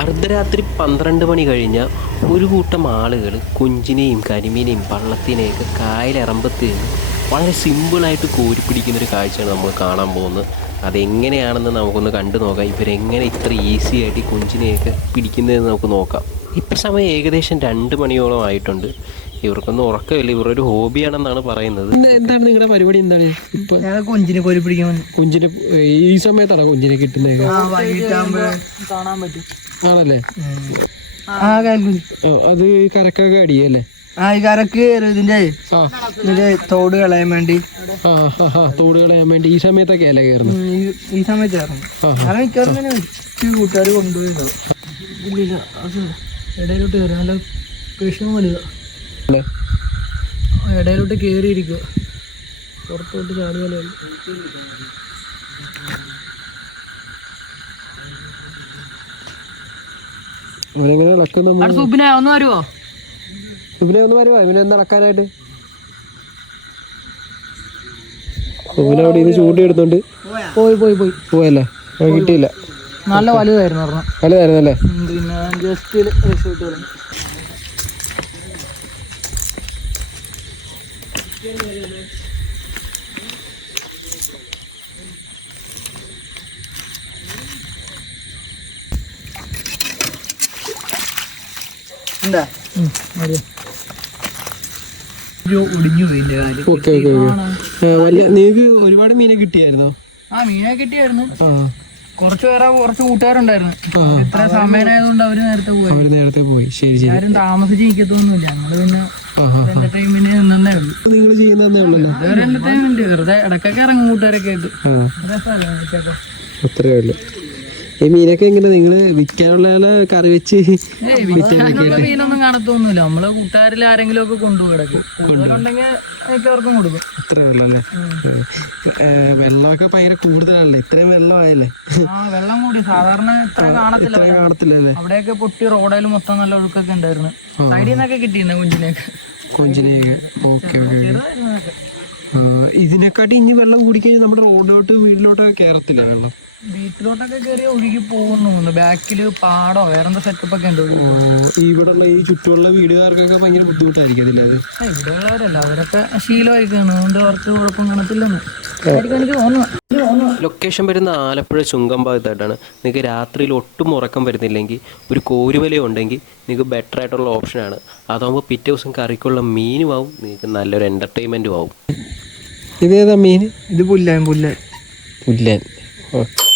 അർദ്ധരാത്രി പന്ത്രണ്ട് മണി കഴിഞ്ഞാൽ ഒരു കൂട്ടം ആളുകൾ കുഞ്ചിനെയും കരിമീനെയും പള്ളത്തിനെയൊക്കെ കായലിറമ്പത്ത് നിന്ന് വളരെ സിമ്പിളായിട്ട് കോരി പിടിക്കുന്നൊരു കാഴ്ചയാണ് നമ്മൾ കാണാൻ പോകുന്നത്. അതെങ്ങനെയാണെന്ന് നമുക്കൊന്ന് കണ്ടു നോക്കാം. ഇവരെങ്ങനെ ഇത്ര ഈസി ആയിട്ട് ഈ കുഞ്ചിനെയൊക്കെ പിടിക്കുന്നതെന്ന് നമുക്ക് നോക്കാം. ഇപ്പം സമയം ഏകദേശം രണ്ട് മണിയോളം ആയിട്ടുണ്ട്. ഇവർക്കൊന്നും ഉറക്കമില്ല. ഇവരൊരു ഹോബിയാണെന്നാണ് പറയുന്നത്. എന്താണ് നിങ്ങളുടെ പരിപാടി എന്താണ്? ഇപ്പൊ കൊഞ്ചിനെ കോരി പിടിക്കാൻ കുഞ്ചിനെ ഈ സമയത്താണ് കുഞ്ചിനെ കിട്ടുന്നത്? കാണാൻ പറ്റും. ആണല്ലേ? ആ കാൽക്കുഞ്ഞി ഓ, അത് കരക്കൊക്കെ അടിയല്ലേ ആ ഈ കരക്ക് ഇതിന്റെ ആ. ഇതിന്റെ തോട് കളയാൻ വേണ്ടി. ആ ആ ആ തോട് കളയാൻ വേണ്ടി ഈ സമയത്തൊക്കെ അല്ലേ കയറുന്നത്? ഉം, ഈ- ഈ സമയത്ത് ഇറങ്ങും ആ ഞാൻ മിക്കവാറും ഇങ്ങനെ കൂട്ടുകാർ കൊണ്ടുപോയതാവും ഇല്ലില്ല അത് ഇടയിലോട്ട് കയറി. നല്ല വിഷമം വലുതാ. അല്ലേ? ഇടയിലോട്ട് കയറിയിരിക്കുക പുറത്തോട്ട് ചാടിയാലേ അവനെങ്ങനെ ഇളക്കം നമ്മൾ സൂപ്പിനെ ഒന്ന് വരുമോ സുബിനെ ഒന്ന് വരുവാ? ഇവനെ ഒന്ന് ഇളക്കാനായിട്ട് ഇവനെ അവിടെ നിന്ന് ചൂണ്ടി എടുത്തോണ്ട് പോയി പോയി പോയി. പോയല്ലേ? കിട്ടിയില്ല. നല്ല വലുതായിരുന്നു വലുതായിരുന്നല്ലേ? പിന്നെ ജസ്റ്റ് എന്താ? ഒടിഞ്ഞു ഓക്കെ ഓക്കെ നിങ്ങൾക്ക് ഒരുപാട് മീനെ കിട്ടിയായിരുന്നോ? ആ മീനെ കിട്ടിയായിരുന്നു. ആ. കുറച്ച് പേരെ കുറച്ച് കൂട്ടുകാരുണ്ടായിരുന്നു. ഇത്ര സമയമായതുകൊണ്ട് അവർ നേരത്തെ പോയി. അവർ നേരത്തെ പോയി. ശരി ശരി. ആരും താമസിച്ച് നിൽക്കത്തൊന്നുമില്ല നമ്മൾ പിന്നെ എന്റർടൈൻമെന്റ് നിന്നേ ഉള്ളൂ. നിങ്ങൾ ചെയ്യുന്നതേ ഉള്ളല്ലോ. വേറെ എന്റർടൈൻമെന്റ് വെറുതെ ഇടയ്ക്കൊക്കെ ഇറങ്ങും കൂട്ടുകാരൊക്കെ ആയിട്ട്. അത്രേ ഉള്ളു. ഈ മീനൊക്കെ എങ്ങനെ നിങ്ങൾ വിൽക്കാനുള്ള കറി വെച്ച് മീനൊന്നും കാണത്തൊന്നുമില്ല. നമ്മളെ കൂട്ടുകാരിൽ ആരെങ്കിലും ഒക്കെ കൊണ്ടുപോയി കിടക്കും ഉണ്ടെങ്കിൽ മിക്കവർക്കും കൊടുക്കും. അത്രേ ഉള്ളു അല്ലേ? വെള്ളമൊക്കെ ഭയങ്കര കൂടുതലാണല്ലേ? ഇത്രയും വെള്ളമായല്ലേ? വെള്ളം കൂടി. സാധാരണ ഇത്ര കാണത്തില്ല കാണത്തില്ലല്ലേ അവിടെയൊക്കെ പൊട്ടി റോഡിൽ മൊത്തം നല്ല ഒഴുക്കൊക്കെ ഉണ്ടായിരുന്നു. സൈഡിൽ നിന്നൊക്കെ കിട്ടിയിരുന്നു കുഞ്ചിനെയൊക്കെ കുഞ്ഞിനെയൊക്കെ. ഓക്കെ ഇതിനെക്കാട്ടി ഇനി വെള്ളം കുടിക്കഴിഞ്ഞാൽ നമ്മുടെ റോഡിലോട്ട് വീട്ടിലോട്ടൊക്കെ കേറത്തില്ല വെള്ളം? വീട്ടിലോട്ടൊക്കെ കയറി ഒഴുകി പോകുന്നു. ബാക്കിൽ പാടോ വേറെന്താ സെറ്റപ്പ് ഒക്കെ ഉണ്ട് ഇവിടെയുള്ള ഈ ചുറ്റുമുള്ള വീടുകാർക്കൊക്കെ ഭയങ്കര ബുദ്ധിമുട്ടായിരിക്കും അതില്ലേ അത്? ഇവിടെയുള്ളവരല്ല. അവരൊക്കെ ശീലമായി കാണും അതുകൊണ്ട് അവർക്ക് കുഴപ്പം കാണത്തില്ലെന്ന് ലൊക്കേഷൻ വരുന്ന ആലപ്പുഴ ചുങ്കം ഭാഗത്തായിട്ടാണ്. നിങ്ങൾക്ക് രാത്രിയിൽ ഒട്ടും ഉറക്കം വരുന്നില്ലെങ്കിൽ ഒരു കോരുവല ഉണ്ടെങ്കിൽ നിങ്ങൾക്ക് ബെറ്റർ ആയിട്ടുള്ള ഓപ്ഷനാണ് അതാകുമ്പോൾ പിറ്റേ ദിവസം കറിക്കുള്ള മീനും ആവും നിങ്ങൾക്ക് നല്ലൊരു എന്റർടൈൻമെന്റും ആവും. ഇതേതാ മീൻ? ഇത് പുല്ലാൻ പുല്ലൻ. പുല്ലൻ. ഓക്കെ